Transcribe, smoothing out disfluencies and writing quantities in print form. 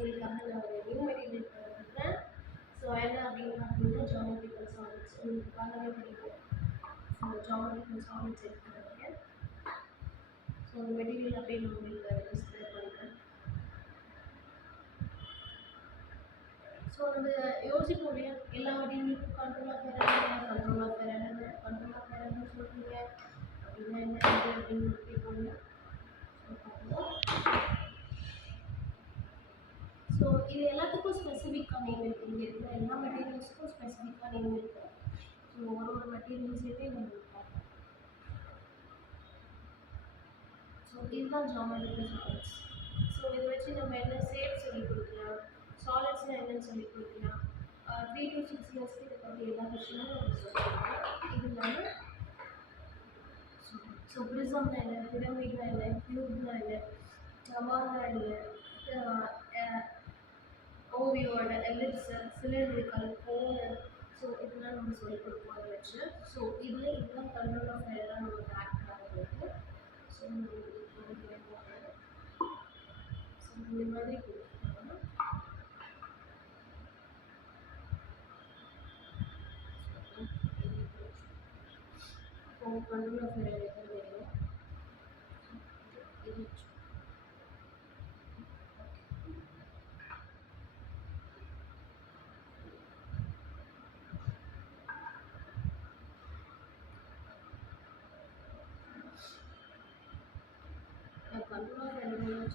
உங்களுக்காக நான் ஒரு நியூ மெட்டீரியல் பண்ணுறேன். ஸோ என்ன அப்படின்னா ஜாமெட்ரிக்கல் சாலிட்ஸ் உங்களுக்கு பார்த்தாலே தெரியும். ஸோ ஜாமெட்ரிக்கல் சாலிட்ஸ் எடுத்துக்கிறேன். ஸோ அந்த மெட்டீரியல் அப்படியே நான் உங்களுக்கு டிஸ்பிளே பண்ணுறேன். ஸோ நம்ம யோசிப்போம் இல்லையா, எல்லா மெட்டீரியலுக்கும் கண்ட்ரோல் ஆஃப் எரர்னு சொல்கிறீங்க அப்படின்னா என்ன அப்படின்னு கேட்பாங்க. ஸோ இது எல்லாத்துக்கும் ஸ்பெசிஃபிக்காக நேம் இருக்குது. இங்கே இருக்கிற எல்லா மெட்டீரியல்ஸுக்கும் ஸ்பெசிஃபிக்காக நேம் இருக்குது. ஸோ ஒரு மெட்டீரியல்ஸையுமே நம்ம பார்ப்போம். ஸோ இதுதான் ஜாமெட்ரிக்கல் சாலிட்ஸ். ஸோ இதை வச்சு நம்ம என்ன ஷேப் சொல்லி கொடுக்கலாம், சாலிட்ஸ்னால் என்னன்னு சொல்லி கொடுக்கலாம். 3 to 6 இயர்ஸ்க்கு இதை பற்றி எல்லா விஷயமும் நம்ம சொல்லிக்கலாம். இது இல்லாமல் ஸோ ப்ரிசம்னா என்ன, பிரமிட்னா என்ன, க்யூப்னா என்ன, டவானா என்ன, ஓவியோட எலிப்ஸ், சிலிண்ட்ரிக்கல், கோனு, ஸோ இதெல்லாம் நம்ம சொல்லிக் கொடுப்போம் அதை வச்சு. ஸோ இதில் இதெல்லாம் கண்ட்ரோல் ஆஃப் எரர்லாம் நமக்கு ஆக்ட் ஆகுது. ஸோ இந்த மாதிரி கொடுத்துருக்காங்க. இப்போ கண்ட்ரோல் ஆஃப் எரர் எது வேணும் இது கண்ட்ரோல் ஆஃப் எரர்